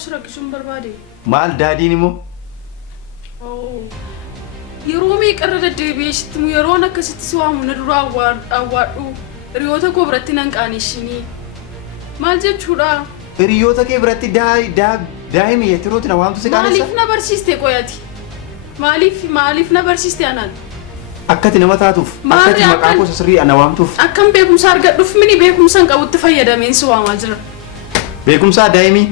qosra kisuun barbaade. Maal daadiin immoo? Yeroo meeqarra deddeebi'eessitti yeroon akkasitti si waamu na dura awwaadhu hiriyoota koo biratti nan qaanessinii maal jechuudha? Hiriyoota kee biratti daa'ima yettirooti na waamtu si qaanessa? Maaliif na barsiiste qoyati? Maaliif na barsiiste anaan? Akkati nama taatuuf akkati maqaa koo sirrii ana waamtuuf akkam beekumsa argadhuuf mini beekumsa hin qabutti fayyadameen si waamaa jira. Beekumsaa daa'imii?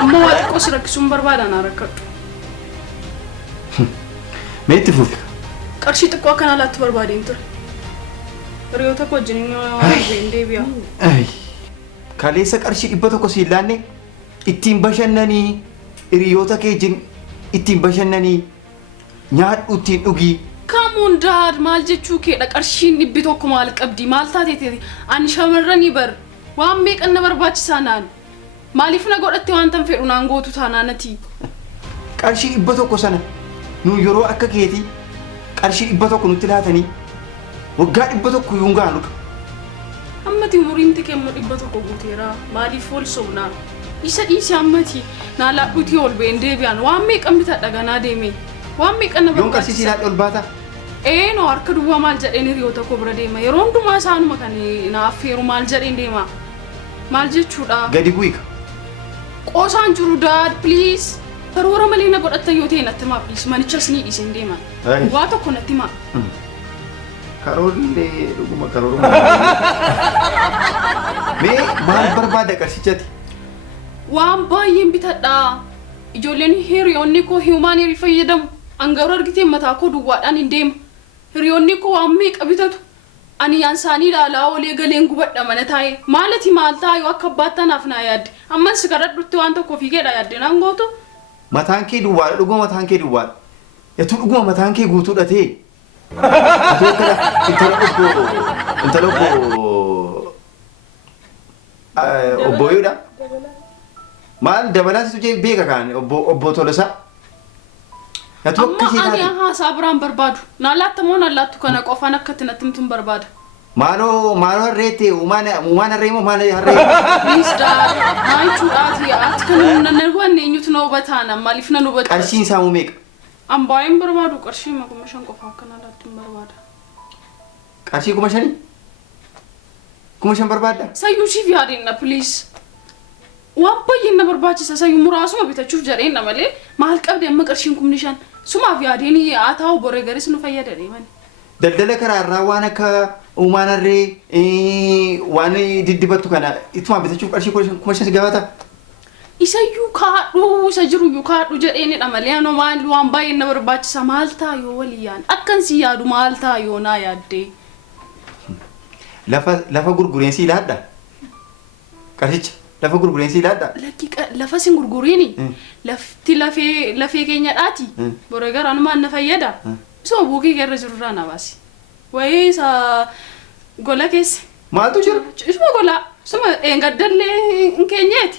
Amma waa xiqqoo si rakkisuun barbaadan haa rakkadhu. Mee itti fufi? Qarshii xiqqoo akkanaa laatti barbaadeen ture. Hiriyoota koo wajjin hin deebi'a. Kaleessa qarshii 100 siin laanne ittiin bashannanii hiriyoota kee wajjin ittiin bashannanii nyaadhu ittiin dhugii. Come on dad maal jechuu keedha qarshiin 100 maal qabdi maal taateeti ani shamarranii bar waan meeqan na barbaachisaa naan maaliif na godhatte waan tan fedhu naan gootu taanaanati. Qarshii 100 sana nu yeroo akka keetii qarshii 100 nutti laatanii waggaa 100 yuun gaanudha. Ammati umuriin tikee immoo 100 guuteera maaliif ol sobnaa isa dhiisi ammati naa laadhuutii ol ba'een deebi'an waan meeqan bitadha ganaa deeme waan meeqan na yoon qarshii laadhe ol baata. No harka duwwaa maal jedheen hiriyoota koo bira deema yeroo hundumaa isaanuma kan na affeeru maal jedheen deema maal jechuudha. Gadi bu'ika. Qoosaan jiru dad please. Karoora malee na godhatta yoo ta'e natti himaa please manichas ni dhiiseen deema. Waa tokko natti himaa. Karoorri dhuguma karoora. Mee maal barbaada qarshichatti? Waan baay'een bitadha. Ijoolleen hiriyoonni koo hiimaanii fayyadamu. Angaara argitee mataa koo duwwaadhaan hin deema. Hiriyoonni koo waan meeqa bitatu. Ani yaan isaanii ilaalaa olee galeen gubadha mana taa'ee. Maalati maal taa'ee akka abbaatanaaf naa yaadde. Amman si garadhutti waan tokko fiigeedha yaadde naan gootu. Mataan kee duwwaadha dhuguma mataan kee duwwaadha. Etu dhuguma mataan kee guutuudha ta'e. Intala obboyuudha. Maal dabalaatu jee beeka kaan obbo Tolosaa. Amma ani haasaa biraan barbaadu. Naalaatti moo naalaattu kana qofaan akkatti natti himtuun barbaada. Maaloo harreetti uumaan harree moo maal harree? Please dad maa jechuudhaati ati kan nan hubanne eenyutu na hubataan maaliif nan hubatu? Qarshiin isaa meeqa? An baay'een barbaadu qarshii 5,000 qofa akka naalaatti hin barbaada. Qarshii 5,000? 5,000 barbaadda? Sayyuu siif yaadeenna please. Waan baay'een na barbaachisa sayyuu muraasuma bitachuuf jedheenna malee maal qabde amma qarshiin 5,000 sumaaf yaadeen haa ta'u boree garis nu fayyada deemani. Daldala karaarraa waan akka uumaan harree waan diddibattu kana ituma bitachuuf qarshii 5,000 si gaafata? Isayyuu kaadhu isa jiruyyuu kaadhu jedheenidha malee ano maal waan baay'een na barbaachisa maal ta'a yoo waliyyaan akkan si yaadu maal ta'a yoo naa yaaddee. Lafa gurgureensi ilaadha? Qarshicha lafa gurgureensi ilaadha? Lafa sin gurguriini lafti lafee keenyadhaati boree garaan maan na fayyada. Isuma buukii keerra jirurraa na baasi. Wayii isa gola keessa. Maaltu jira? Isuma gola. Isuma gadallee hin keenyeeti.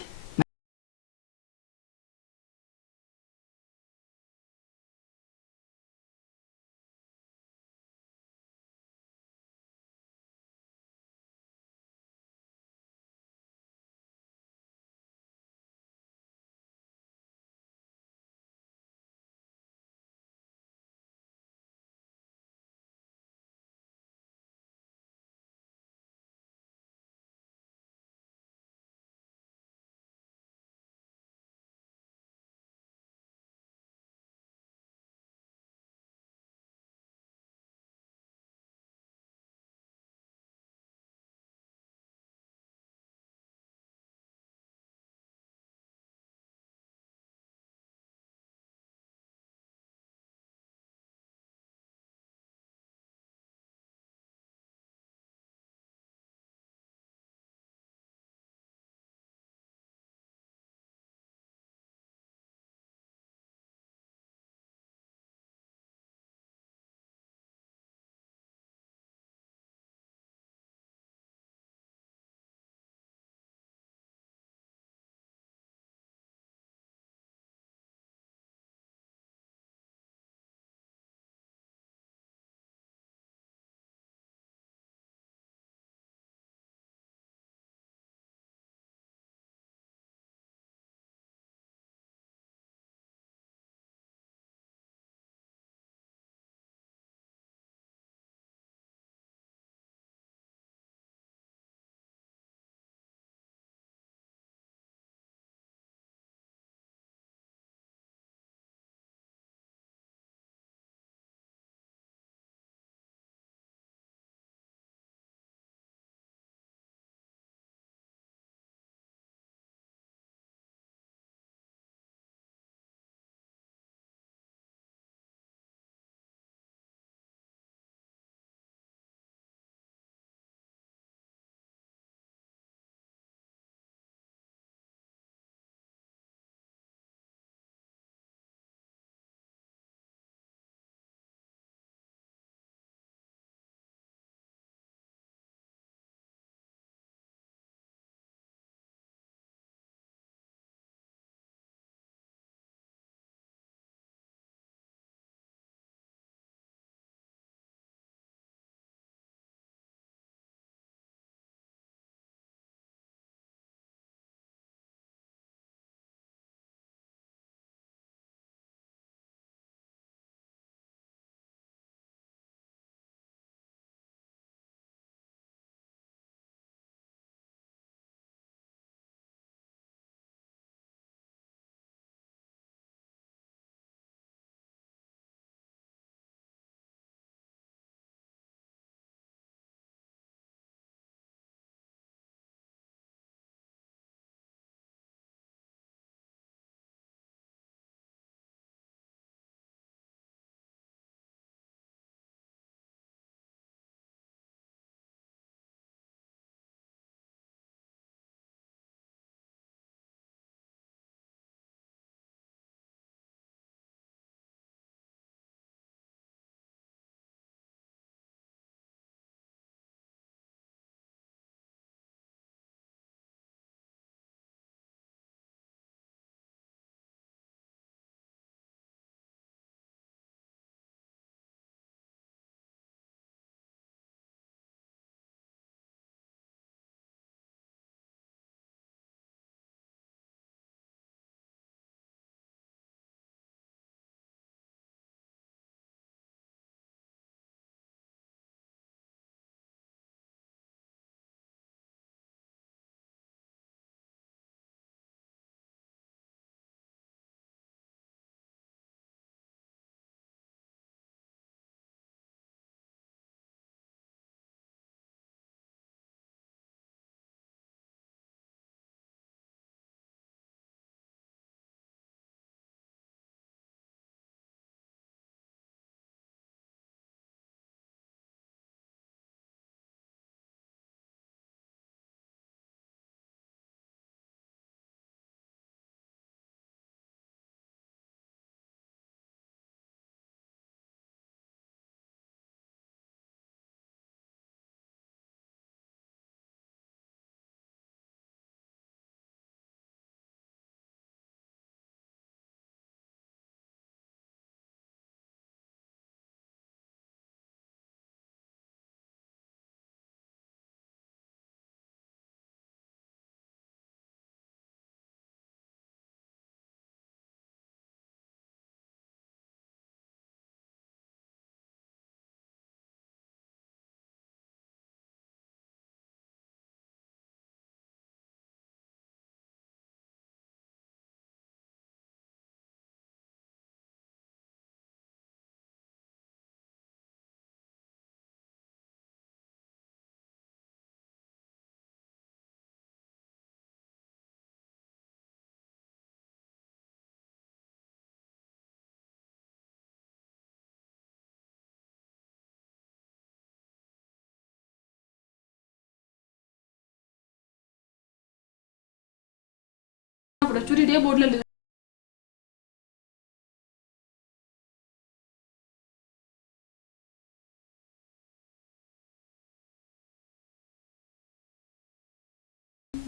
fudhachuu didee booda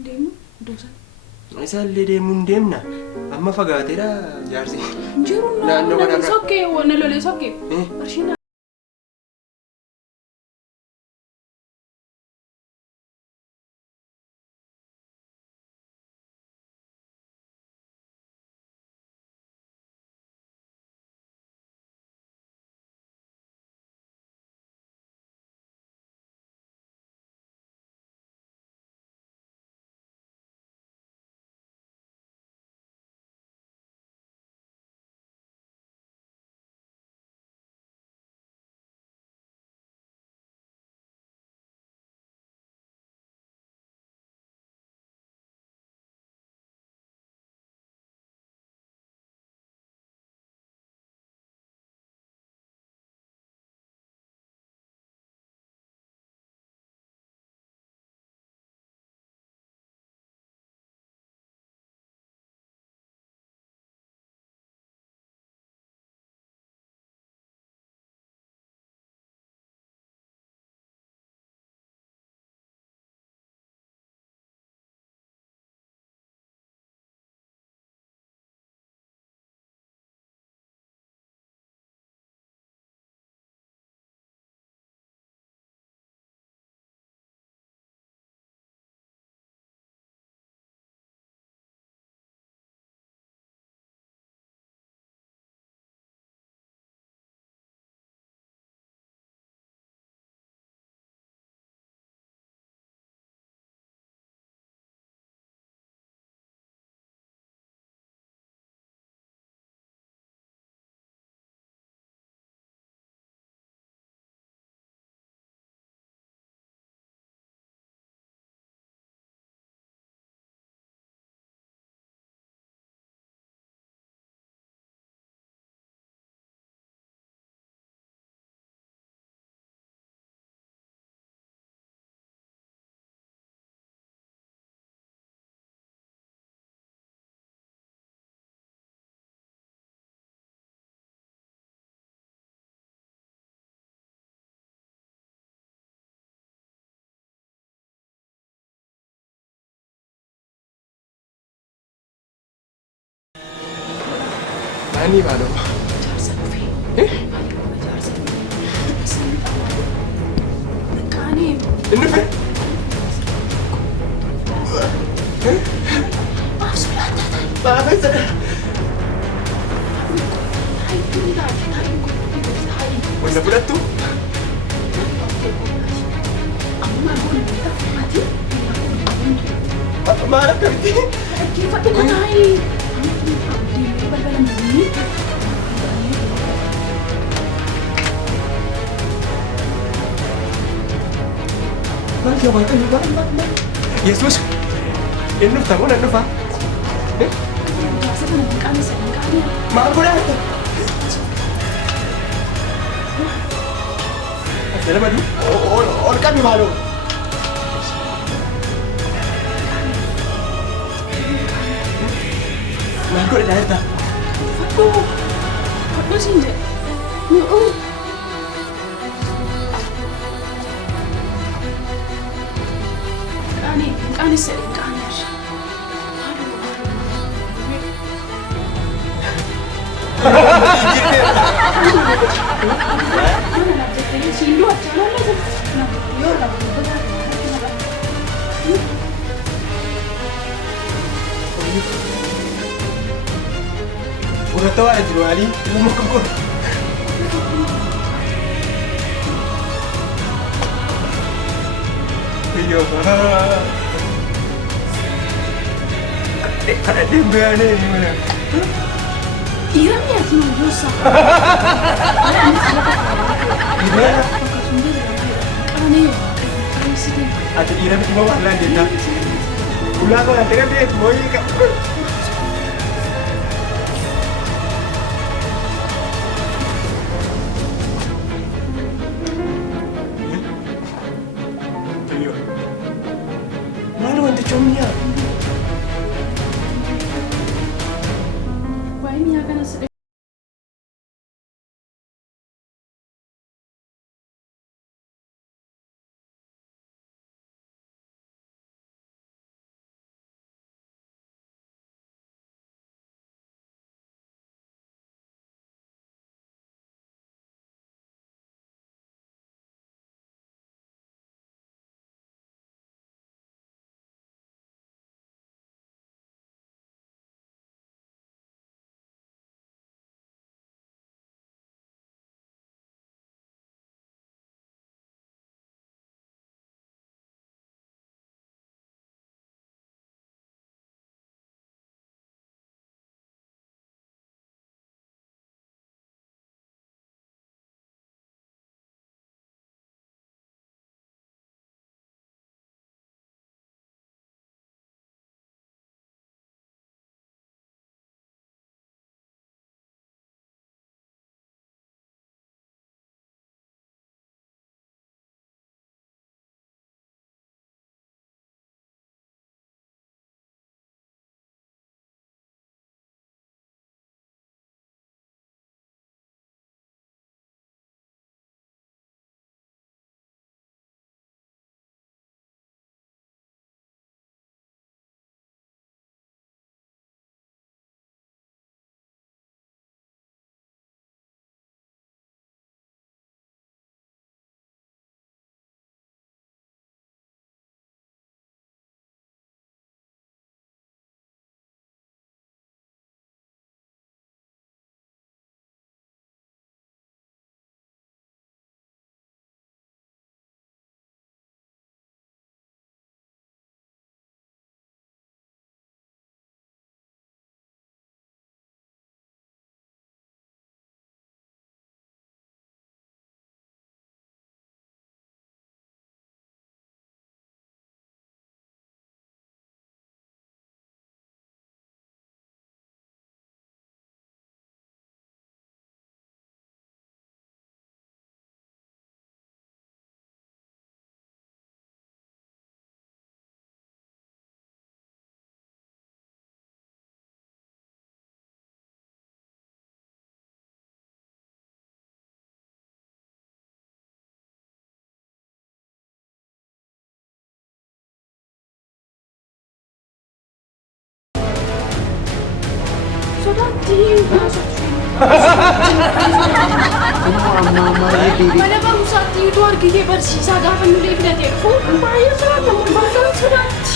deemu dosa. Isaallee deemuun deemna. Amma fagaateera jaarsi. Jiru Naannoo na kanarra. sokkee wanna lolee sokkee. Qarshiin Ani baalo. jaarsa dhufee. Jaarsa sirrii xaawaa. Qaanii. Inni fe. Asulaata ta'i. Baafee sana. Ta'i tuni ta'i ta'i. Wanta fudhattu. Amma goon ta'i. Maal akkamitti? Dhaggeeffadhu ta'i. Deemee balbala muumii. Maal jabaa kan maal. Yesuus. Inni dhufta moo nan dhufa? Jaarsa kana maqaan isa maqaan Maal godhaa? Asirra madu. Ol qabi maaloo. Maal godhaa jirta? Fadhu siin jedhe. Maqaan isa maqaan irra. Siindoo achaan yoo Udah tahu ada jiru Ali, mau kemana? Video. Ada dembeane di mana? Iramnya sih dosa. Gimana? Aneh. Sih. Ada iram di bawah lantai dah. Ulah kau yang tengah dia, mau ini kau. Malu nanti comnya. sodaatti. Amma deebii. Mana barumsaatti utuu argitee barsiisaa gaafa nullee filatee dhufu baay'ee sodaatti.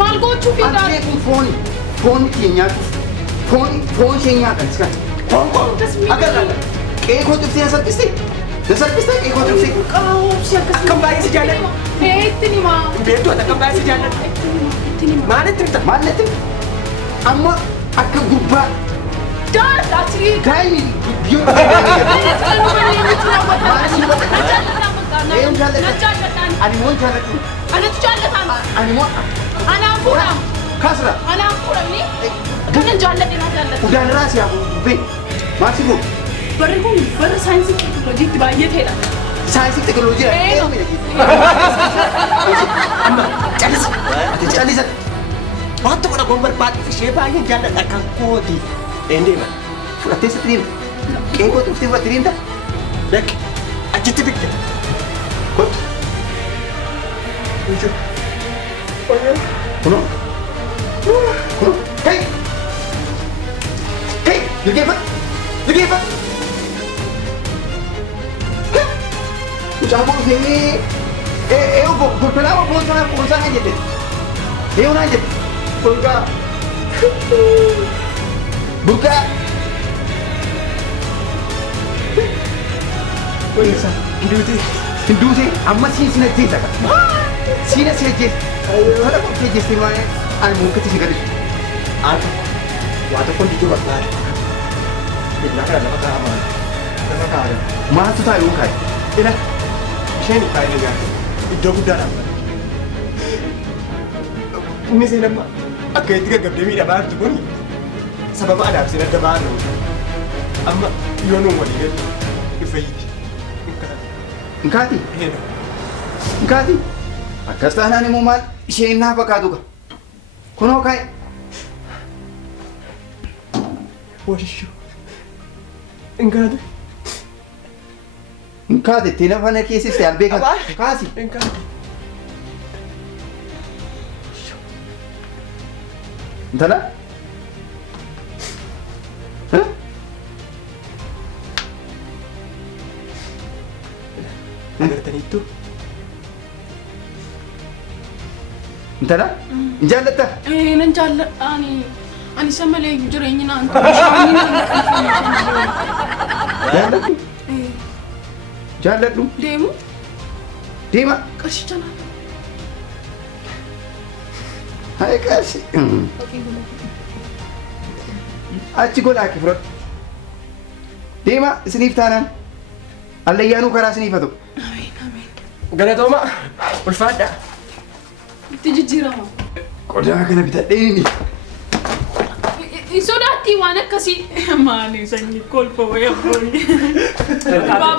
Maal gochuu fi Anjee kun foon keenyaatu foon ishee nyaatan si kan. Agarra qeekoo dhuftee na salphiste qeekoo dhuftee. qaawwomsi akkasii. Akkam baay'ee si jaalladhu. Itti himaa. Beektu akkam baay'ee si jaalladhu. Itti himaa. Maalitti bita? Maalletti amma akka gurbaa Daadhaati. daa'imni biyyoota ani moon jaalladhu. Anatu jaallataan. Ani moon Anaan fuudhamu. kaasira Anaan fuudhamni. Kanan jaalladhe naa jaallata. udaan irraa si hafu dubbee maal si fuudhu Barri kun bara saayinsii teekinooloojiitti baay'ee ta'edha. saayinsii teekinooloojii amma callisa ati callisa Waan tokko dhagoon barbaadu ishee baay'ee jaalladha kan kooti. Deema. fudhattee sitti deemta qeekoo dhuftee fudhattee deemta Beek achitti biqile. kottu kunoo hei ligeeffadhu mucaa dhufee boonsaa naan jette naan jette burqaa Hinduuti amma siina jeessa kan. Siina si jeessa. Haala kun si jeessa malee ani mukkatti si gadhiisu. Ati waa tokko dijuu barbaadu. Innaa kana lafa kaa'amaa. Lafa kaa'amaa. Maaltu taa'e yoo kaa'e? Ila isheen baay'ee gaariidha. Iddoo guddaa dha. Inni seen amma akka itti gaggabdee miidhamaa jirtu kun sababa adaabseen adda ba'an amma yoo nuun walii galu dhufeeyyiti. Nkaati? Nkaati? Akkas taanaan immoo maal isheen naa fakkaatu qaba. Kunoo kaa'e. Washishuu. Inkaati. Nkaati ittiin afaan keessiste albee kan kaasi. Inkaati. Intala? Agartaniittu. Intala? Hin jaallatta? Nan jaalladha. Ani isa malee jireenyi naan Jaalladhu? Jaalladhu? deemu Deema? qarshicha naan. Haa qarshi. Achi godhaa ki fudhadhu. Deema isiniif taanaan. Allayyaanuu karaa isiniif haa ta'u. Galatooma ulfaadha. Itti jijjiirama. Qodaa kana bitadhee inni. Sodaattii waan akkasii. Maali sanyii kolfa wayii abboonni.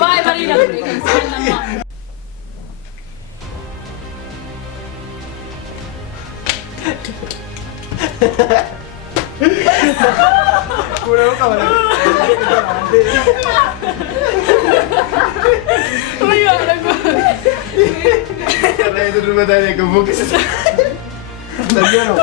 Baay'ee bareeda ture kan isaan lamaa. Kurang kawan. Oh iya, ada gue. itu rumah tanya ke bukit. Tapi ya